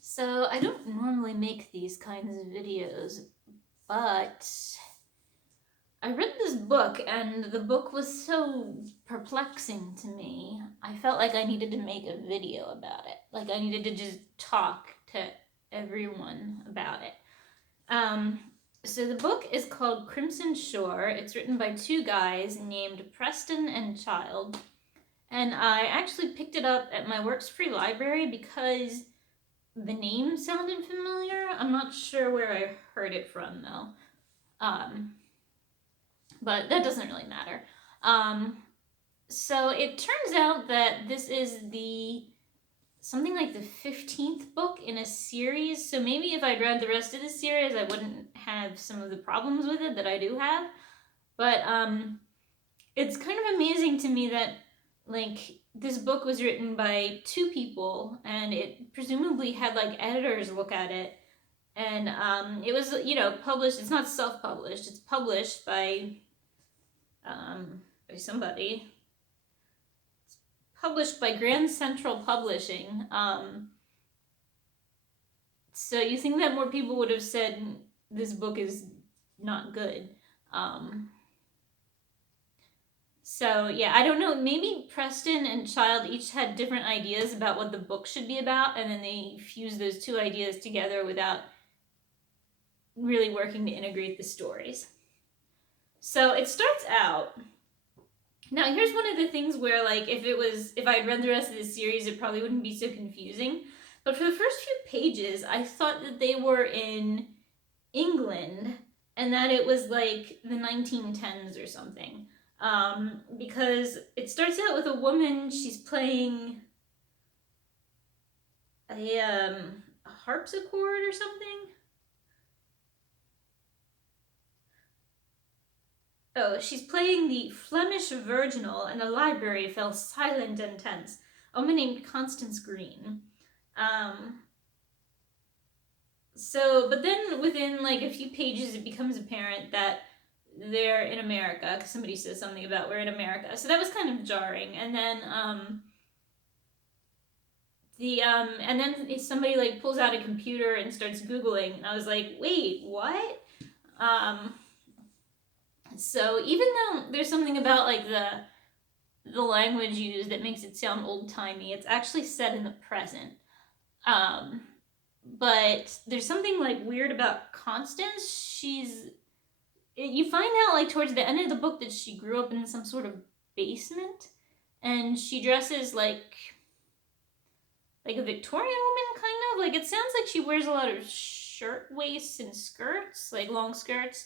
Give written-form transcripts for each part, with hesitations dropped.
So I don't normally make these kinds of videos, but I read this book and the book was so perplexing to me. I felt like I needed to make a video about it. Like I needed to just talk to everyone about it. Um, so the book is called Crimson Shore. It's written by two guys named Preston and Child. And I actually picked it up at my work's free library because the name sounded familiar. I'm not sure where I heard it from though. But that doesn't really matter. Um, so it turns out that this is the something like the 15th book in a series. So maybe if I'd read the rest of the series, I wouldn't have some of the problems with it that I do have. But it's kind of amazing to me that like this book was written by two people and it presumably had like editors look at it, and it was published. It's not self-published, it's published by somebody. It's published by Grand Central Publishing. So you think that more people would have said this book is not good. So yeah, I don't know. Maybe Preston and Child each had different ideas about what the book should be about, and then they fused those two ideas together without really working to integrate the stories. So it starts out. Now here's one of the things where like if I'd read the rest of the series, it probably wouldn't be so confusing. But for the first few pages, I thought that they were in England and that it was like the 1910s or something. Because it starts out with a woman, she's playing a harpsichord or something. Oh, she's playing the Flemish Virginal, and the library fell silent and tense. A woman named Constance Green. But then within like a few pages, it becomes apparent that they're in America because somebody says something about we're in America. So that was kind of jarring. And then somebody like pulls out a computer and starts Googling, and I was like, wait, what? So even though there's something about like the language used that makes it sound old timey, it's actually set in the present. But there's something like weird about Constance. You find out like towards the end of the book that she grew up in some sort of basement, and she dresses like a Victorian woman, kind of. Like it sounds like she wears a lot of shirt waists and skirts, like long skirts,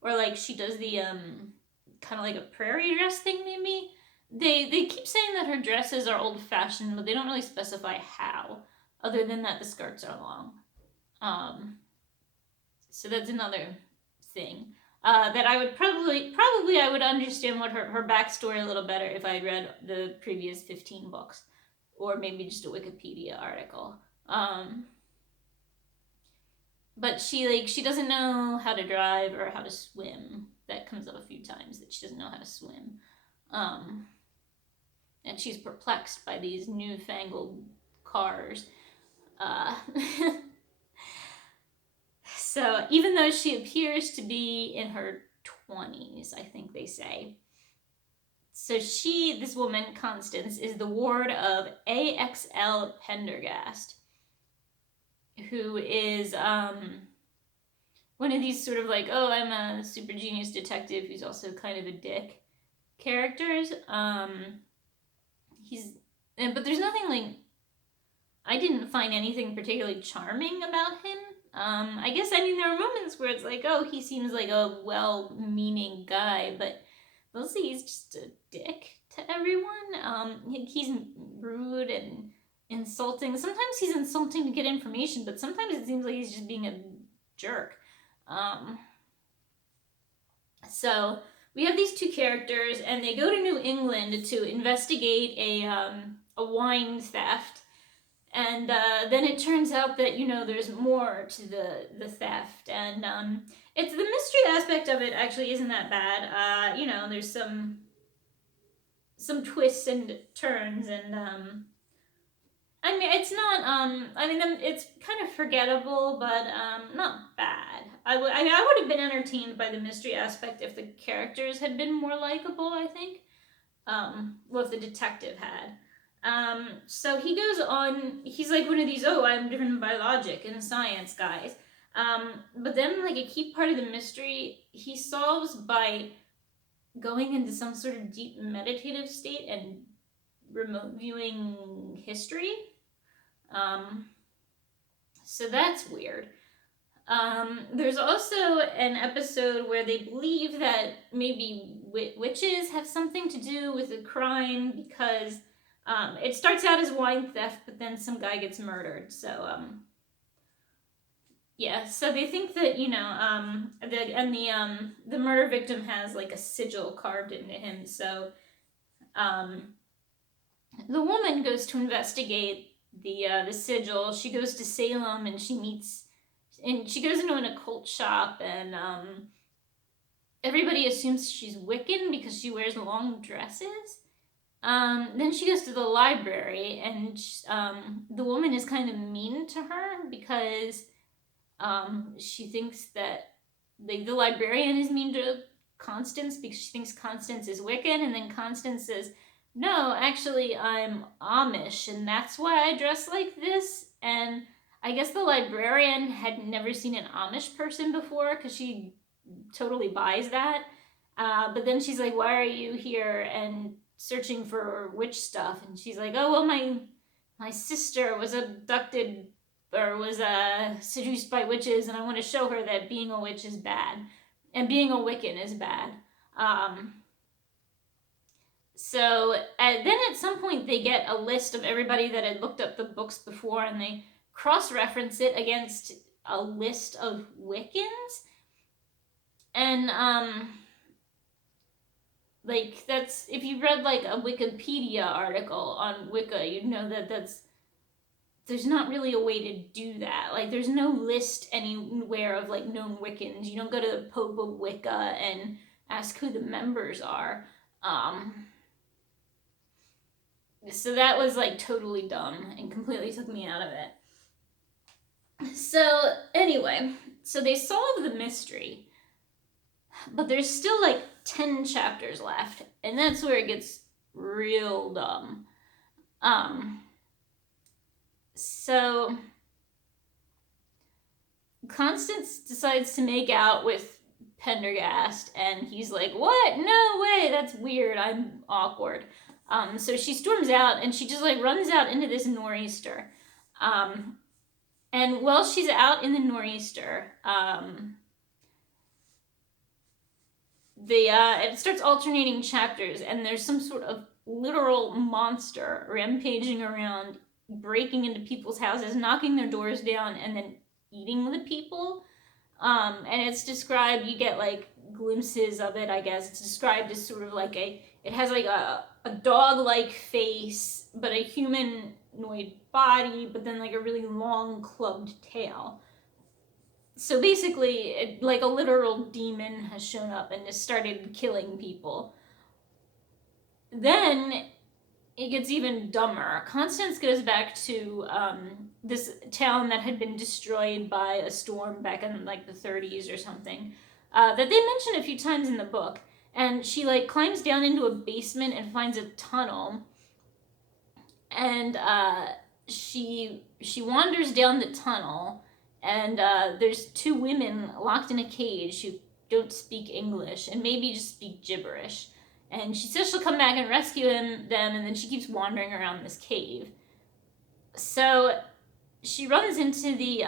or like she does the kind of like a prairie dress thing maybe. They keep saying that her dresses are old fashioned, but they don't really specify how, other than that the skirts are long. So that's another thing. That I would probably I would understand what her backstory a little better if I had read the previous 15 books, or maybe just a Wikipedia article. But she doesn't know how to drive or how to swim. That comes up a few times that she doesn't know how to swim. And she's perplexed by these newfangled cars. So even though she appears to be in her 20s, I think they say. So this woman, Constance, is the ward of AXL Pendergast, who is one of these sort of like, oh, I'm a super genius detective who's also kind of a dick characters. But there's nothing like, I didn't find anything particularly charming about him. I guess, I mean, there are moments where it's like, oh, he seems like a well-meaning guy, but mostly he's just a dick to everyone. He's rude and insulting. Sometimes he's insulting to get information, but sometimes it seems like he's just being a jerk. So we have these two characters, and they go to New England to investigate a wine theft. And then it turns out that there's more to the theft, and it's the mystery aspect of it actually isn't that bad. There's some twists and turns, and I mean, it's not. It's kind of forgettable, but not bad. I would have been entertained by the mystery aspect if the characters had been more likable. I think. Well, if the detective had. So he goes on. He's like one of these. Oh, I'm driven by logic and science guys. But then, like a key part of the mystery, he solves by going into some sort of deep meditative state and remote viewing history. Um, so that's weird. There's also an episode where they believe that maybe witches have something to do with the crime because it starts out as wine theft, but then some guy gets murdered. So yeah, so they think that the murder victim has like a sigil carved into him. So um, the woman goes to investigate the sigil. She goes to Salem and she goes into an occult shop and everybody assumes she's Wiccan because she wears long dresses. Then she goes to the library and the woman is kind of mean to her because she thinks that the librarian is mean to Constance because she thinks Constance is Wiccan, and then Constance says, "No, actually, I'm Amish, and that's why I dress like this." And I guess the librarian had never seen an Amish person before because she totally buys that. But then she's like, "Why are you here and searching for witch stuff?" And she's like, "Oh well, my sister was abducted or was seduced by witches, and I want to show her that being a witch is bad, and being a Wiccan is bad." Um, then at some point they get a list of everybody that had looked up the books before, and they cross-reference it against a list of Wiccans, and like that's if you read like a Wikipedia article on Wicca, you'd know that there's not really a way to do that. Like, there's no list anywhere of like known Wiccans. You don't go to the Pope of Wicca and ask who the members are. So that was like totally dumb and completely took me out of it. So anyway, so they solve the mystery, but there's still like 10 chapters left, and that's where it gets real dumb. So Constance decides to make out with Pendergast, and he's like, "What? No way! That's weird. I'm awkward." So she storms out, and she just like runs out into this nor'easter. And while she's out in the nor'easter, it starts alternating chapters, and there's some sort of literal monster rampaging around, breaking into people's houses, knocking their doors down, and then eating the people. And it's described, you get like glimpses of it, I guess. It's described as sort of like it has like a dog-like face, but a humanoid body, but then like a really long clubbed tail. So basically, like a literal demon has shown up and has started killing people. Then it gets even dumber. Constance goes back to this town that had been destroyed by a storm back in like the 30s or something, that they mention a few times in the book. And she like climbs down into a basement and finds a tunnel. And she wanders down the tunnel, and there's two women locked in a cage who don't speak English and maybe just speak gibberish. And she says she'll come back and rescue them, and then she keeps wandering around this cave. So she runs into the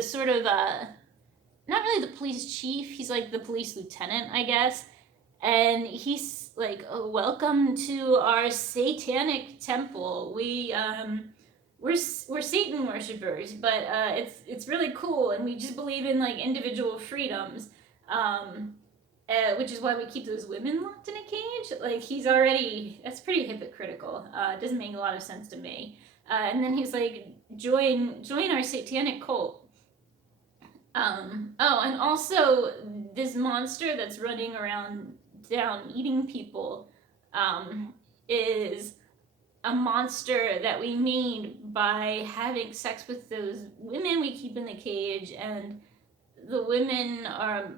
sort of not really the police chief. He's like the police lieutenant, I guess. And he's like, "Oh, welcome to our satanic temple. We're Satan worshippers, but it's really cool, and we just believe in like individual freedoms." Which is why we keep those women locked in a cage. Like, that's pretty hypocritical. It doesn't make a lot of sense to me. And then he's like, join our satanic cult. And also this monster that's running around down eating people is a monster that we made by having sex with those women we keep in the cage, and the women are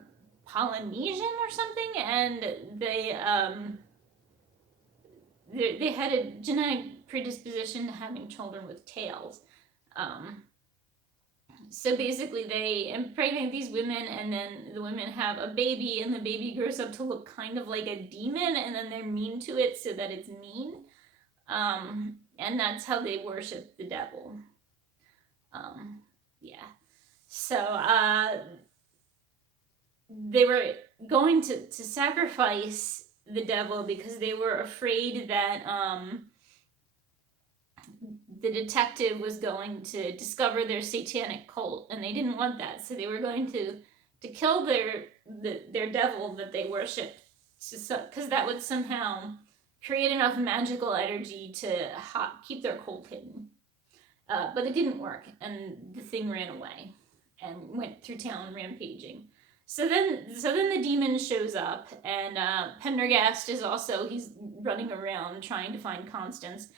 Polynesian or something, and they had a genetic predisposition to having children with tails. Um, so basically, they impregnate these women, and then the women have a baby, and the baby grows up to look kind of like a demon, and then they're mean to it so that it's mean. And that's how they worship the devil. Yeah. So they were going to sacrifice the devil because they were afraid that the detective was going to discover their satanic cult, and they didn't want that, so they were going to kill their devil that they worshipped, because that would somehow create enough magical energy to keep their cult hidden. But it didn't work, and the thing ran away and went through town rampaging. So then the demon shows up, and Pendergast is also, he's running around trying to find Constance.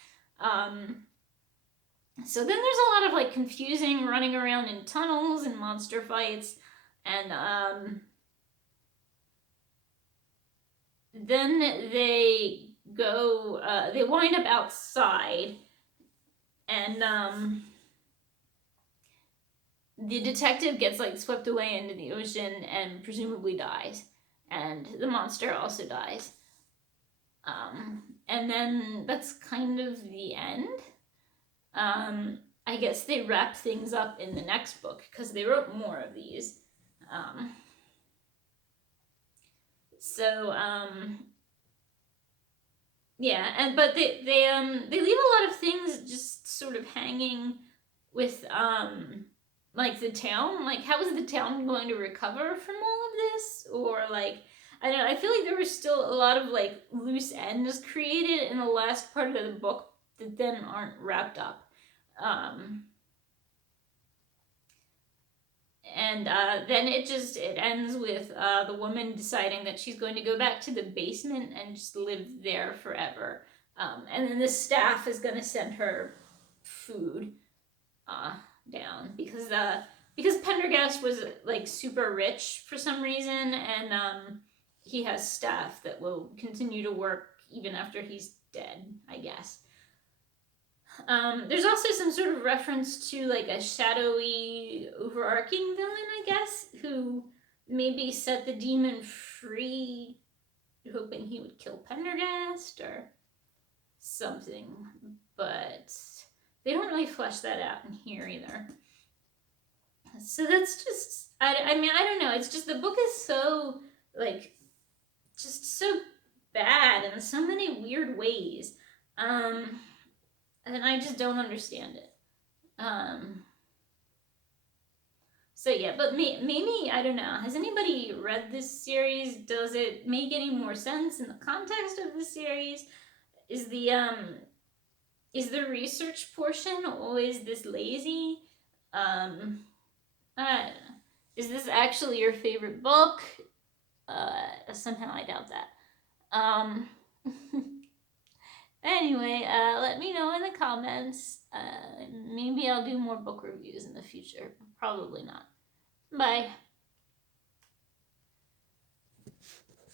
So then there's a lot of like confusing running around in tunnels and monster fights, and then they wind up outside, and the detective gets like swept away into the ocean and presumably dies, and the monster also dies. And then that's kind of the end. I guess they wrap things up in the next book because they wrote more of these. Yeah, but they leave a lot of things just sort of hanging with like the town. Like, how is the town going to recover from all of this? Or like, I don't know, I feel like there were still a lot of like loose ends created in the last part of the book that then aren't wrapped up. And then it ends with the woman deciding that she's going to go back to the basement and just live there forever. And then the staff is going to send her food down because Pendergast was like super rich for some reason, and he has staff that will continue to work even after he's dead, I guess. There's also some sort of reference to like a shadowy, overarching villain, I guess, who maybe set the demon free, hoping he would kill Pendergast or something. But they don't really flesh that out in here either. So that's just, I mean, I don't know. It's just the book is so, like, just so bad in so many weird ways. And I just don't understand it. So yeah, but maybe, I don't know. Has anybody read this series? Does it make any more sense in the context of the series? Is the research portion always this lazy? I don't know. Is this actually your favorite book? Somehow I doubt that. Anyway, let me know in the comments. Maybe I'll do more book reviews in the future. Probably not. Bye.